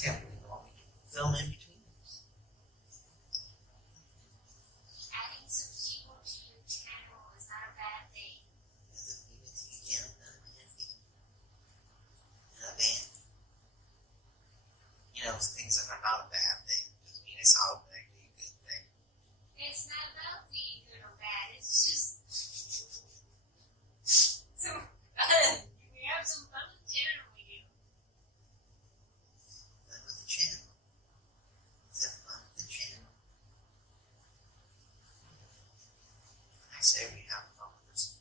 can't believe all we can film in between this. Adding some people to your channel is not a bad thing. Doesn't mean it's again another bad thing. Not bad. You know, things that are not a bad thing doesn't mean it's automatically a good thing. It's not about being good or bad. It's just so we have some fun with the channel we do. Fun with the channel. Let's have fun with the channel. I say we have fun with this.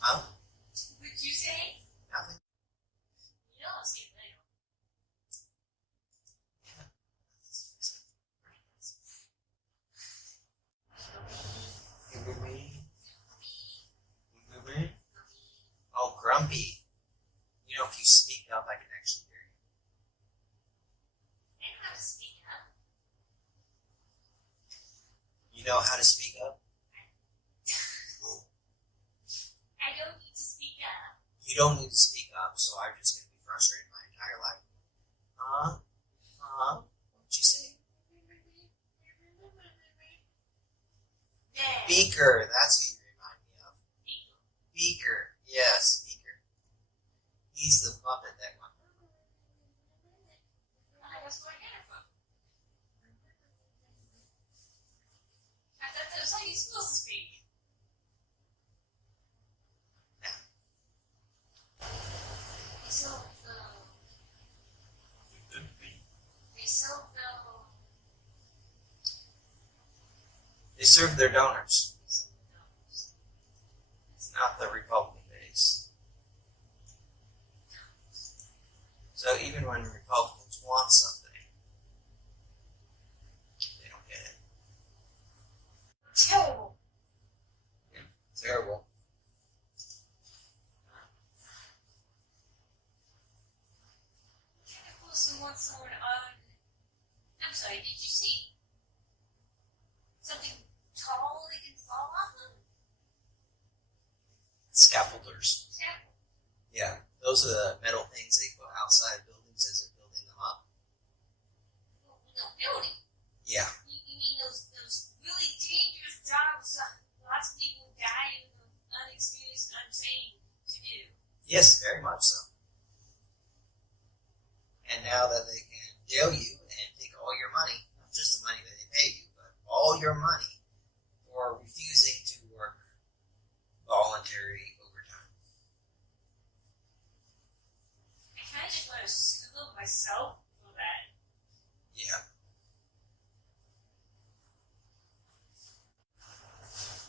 Huh? What'd you say? Nothing. You know I'll see you later. Oh, grumpy. You know, if you speak up, I can actually hear you. I know how to speak up. You know how to speak up? I don't need to speak up. You don't need to speak up, so I'm just going to be frustrated my entire life. What'd you say? Dad. Beaker, that's who you remind me of. Beaker, yes, Beaker. He's the puppet that went. That's where I get it from. I thought that was how you're supposed to speak. They serve their donors. It's not the Republican base. So even when Republicans want something, they don't get it. Terrible. Yeah, terrible. Kind of posting one sword on. I'm sorry, did you see something tall they can fall off of? Scaffolders. Yeah. Yeah, those are the metal things they put outside of buildings as they're building them up. No, building. Yeah. You mean those really dangerous jobs lots of people die in unexperienced, untrained to do? Yes, very much so. And now that they can jail you and take all your money, not just the money that they pay you, but all your money for refusing to work voluntary overtime. I kind of just want to sue them myself for that. Yeah.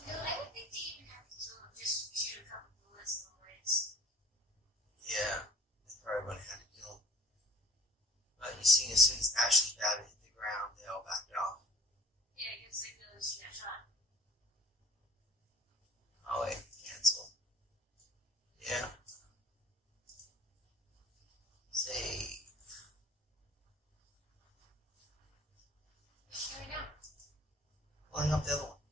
No, I don't think they even have to kill them. Just shoot a couple bullets in the legs. Yeah. That's probably what I had to kill. But you see, as soon as Ashley Babbitt hit the ground, they all backed off. Yeah, I guess like those got shot. Oh, wait. Cancel. Yeah. Save. Sure enough. Pulling up the other one.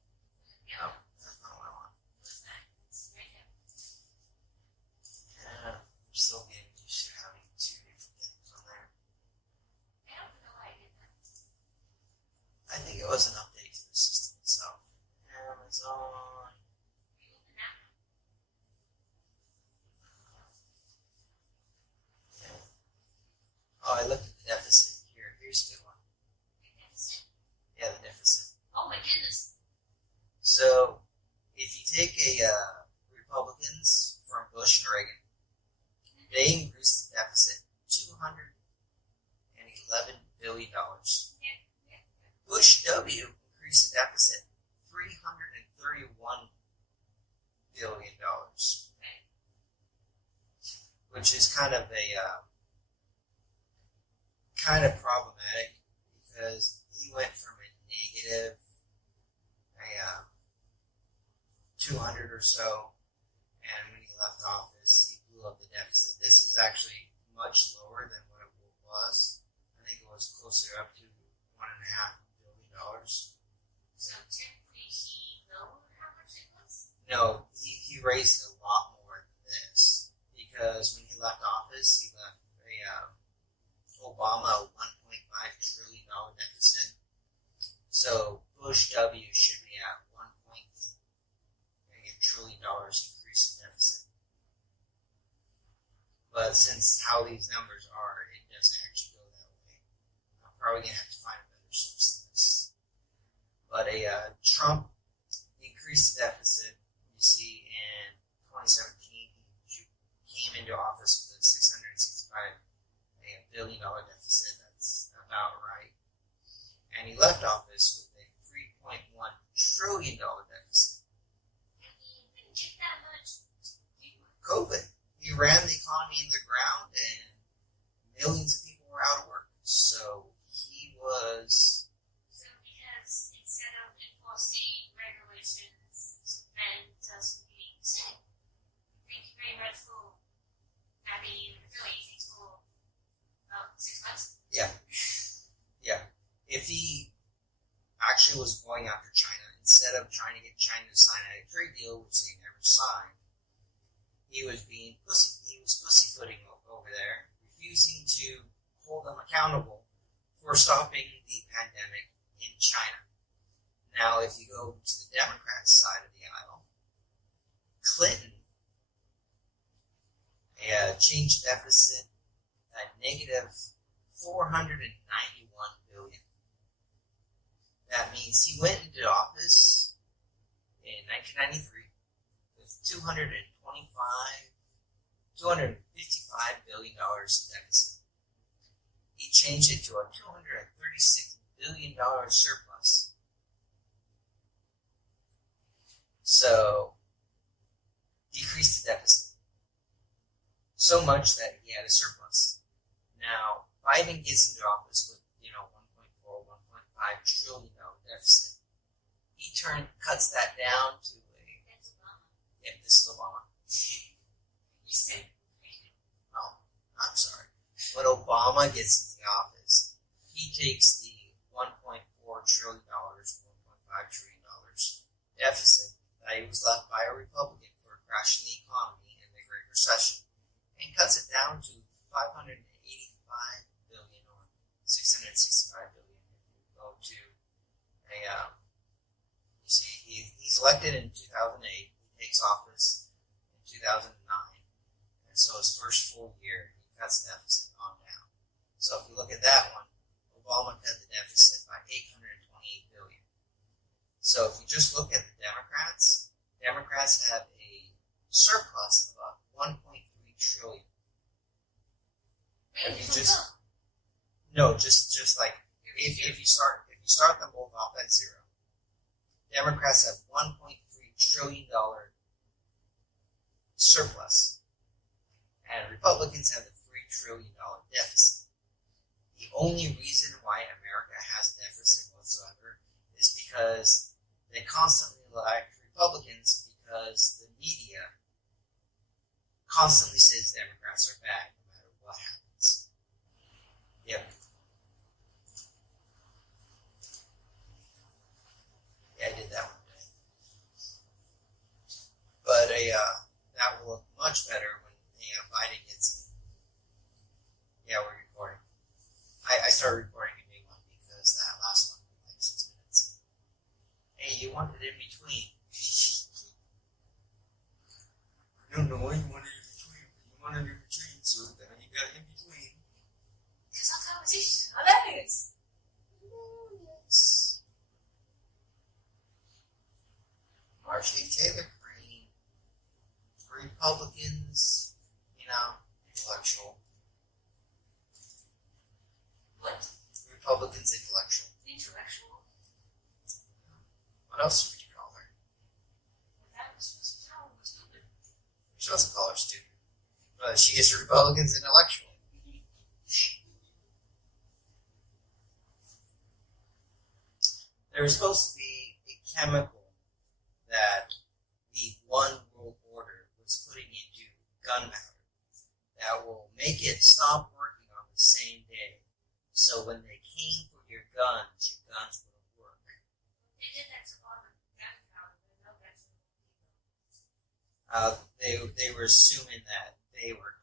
Yeah. No, that's not what I want. What's that? It's right there. Yeah. I'm still getting used to having two different things on there. I don't know why I did that. I think it was an update to the system itself. Amazon. Reopen that. Yeah. Oh, I looked at the deficit here. Here's a good one. Deficit. Yeah, the deficit. Oh my goodness. So, if you take Republicans from Bush and Reagan, they increased the deficit $211 billion. Bush W increased the deficit $331 billion, which is kind of problematic because he went from a negative 200 or so, and when he left office, he blew up the deficit. This is actually much lower than what it was. I think it was closer up to $1.5 billion. So technically he lowered how much it was? No, he raised it a lot more than this because because when he left office, he left Obama a $1.5 trillion deficit. So Bush W should be at $1.8 trillion increase in deficit. But since how these numbers are, it doesn't actually go that way. I'm probably going to have to find a better source than this. But Trump increased the deficit. You see, in 2017, he came into office with a $665 billion deficit. That's about right. And he left office with a $3.1 trillion deficit. I mean, we didn't get that much. COVID. He ran the economy into the ground, and millions of people were out of work. So he was. So because instead of enforcing regulations and us being sick, thank you very much for having really things for 6 months. Yeah. If he actually was going after China, instead of trying to get China to sign a trade deal, which they never signed, he was pussyfooting over there, refusing to hold them accountable for stopping the pandemic in China. Now, if you go to the Democrat side of the aisle, Clinton changed deficit at negative $491 billion. That means he went into office in 1993 with $255 billion in deficit. He changed it to a $236 billion surplus. So, decreased the deficit so much that he had a surplus. Now, Biden gets into office with, 1.4, $1.5 trillion deficit. He cuts that down to That's Obama. yeah, this is Obama. You said. Oh, I'm sorry. When Obama gets into the office, he takes the $1.4 trillion, $1.5 trillion deficit that he was left by a Republican for crashing the economy in the Great Recession, and cuts it down to $585 billion or $665 billion. If you go to you see, he's elected in 2008. He takes office in 2009, and so his first full year, he cuts the deficit on down. So if you look at that one, Obama cut the deficit by $828 billion. So if you just look at the Democrats have a surplus of $1.3 trillion. Maybe If you from just Trump. no, just like if you start them both off at zero. Democrats have $1.3 trillion surplus, and Republicans have a $3 trillion deficit. The only reason why America has a deficit whatsoever is because they constantly elect Republicans, because the media constantly says Democrats are bad no matter what happens. Yep. Yeah, I did that one day. But that will look much better when Biden gets in. Yeah, we're recording. I started recording a new one because that last one was like 6 minutes. Hey, you wanted in between. I don't know why you wanted in between. You wanted in between, so then you got in between. Because our conversation is hilarious. Yes. Marjorie Taylor Greene, Republicans, intellectual. What? Republicans, intellectual. Intellectual? What else would you call her? That was supposed to tell was stupid. You're supposed to call her stupid. But she is Republicans, intellectual. There was supposed to be a chemical that the One World Order was putting into gunpowder that will make it stop working on the same day. So when they came for your guns wouldn't work. They did that to bomb gunpowder, but no, that's They were assuming that they were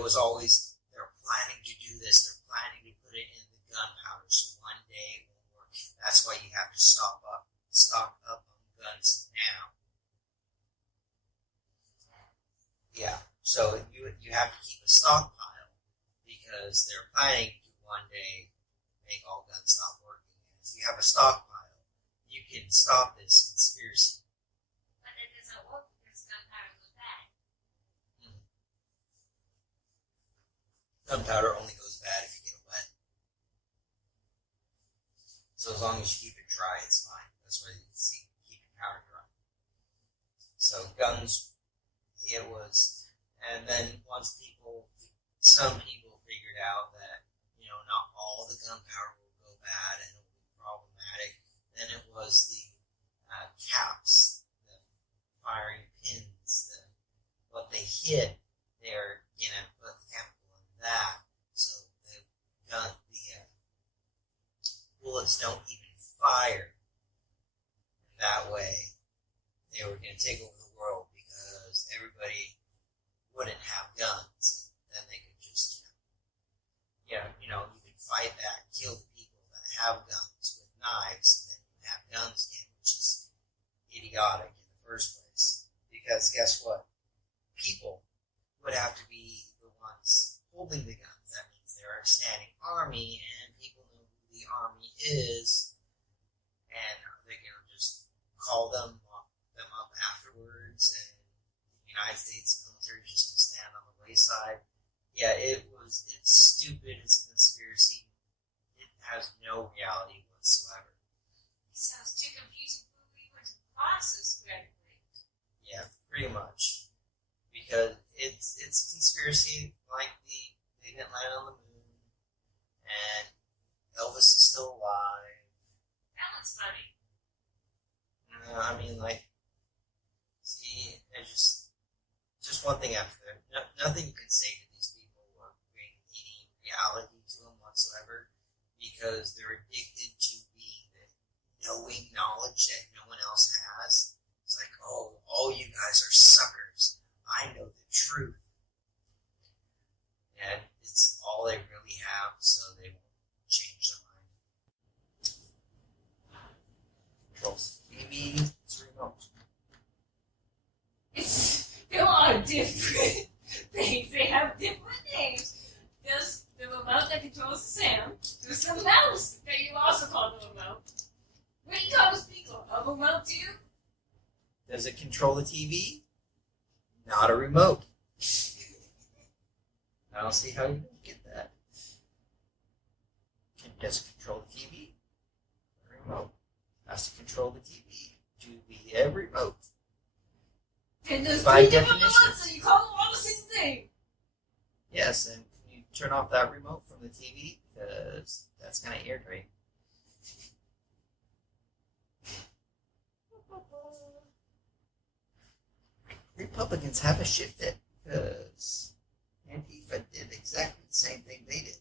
it was always, they're planning to do this, they're planning to put it in the gunpowder, so one day it won't work. That's why you have to stock up on guns now. Yeah, so you have to keep a stockpile because they're planning to one day make all guns stop working. And if you have a stockpile, you can stop this conspiracy. But it doesn't work because gunpowder goes bad. Gunpowder only goes bad if you get it wet. So as long as you keep it dry, it's fine. That's why you see keep your powder dry. So guns, it was, and then once some people figured out that, not all the gunpowder will go bad and it will be problematic, then it was the caps, the firing pins, what they hit, they're going to put the chemical in that, so the bullets don't even fire. And that way, they were going to take over the world because everybody wouldn't have guns, and then they could just, you could fight back, kill the people that have guns with knives, and then you have guns again, which is idiotic in the first place. Because guess what? People would have to be the ones holding the guns. That means they're a standing army, and people know who the army is, and are they going to just call them up afterwards, and the United States military just going to stand on the wayside? Yeah, it's stupid, it's a conspiracy. It has no reality whatsoever. It sounds too confusing for me to process correctly. Yeah, pretty much. Because it's conspiracy like they didn't land on the moon, and Elvis is still alive. That one's funny. I mean, see, there's just one thing after that. Nothing you can say to these people will bring any reality to them whatsoever, because they're addicted to knowing knowledge that no one else has. It's like, oh, all you guys are suckers. I know the truth. And it's all they really have, so they won't change their mind. Controls TV, it's remote. There are different things. They have different names. There's the remote that controls the sound. There's the mouse that you also call the remote. What do you call the speaker? A remote too? Does it control the TV? Not a remote. I don't see how you get that. Does it control the TV? A remote. Has to control the TV to be a remote. And there's By three different definition. remotes, so you call them all the same thing. Yes, and can you turn off that remote from the TV? Because that's kind of irritating. Republicans have a shit fit because Antifa did exactly the same thing they did.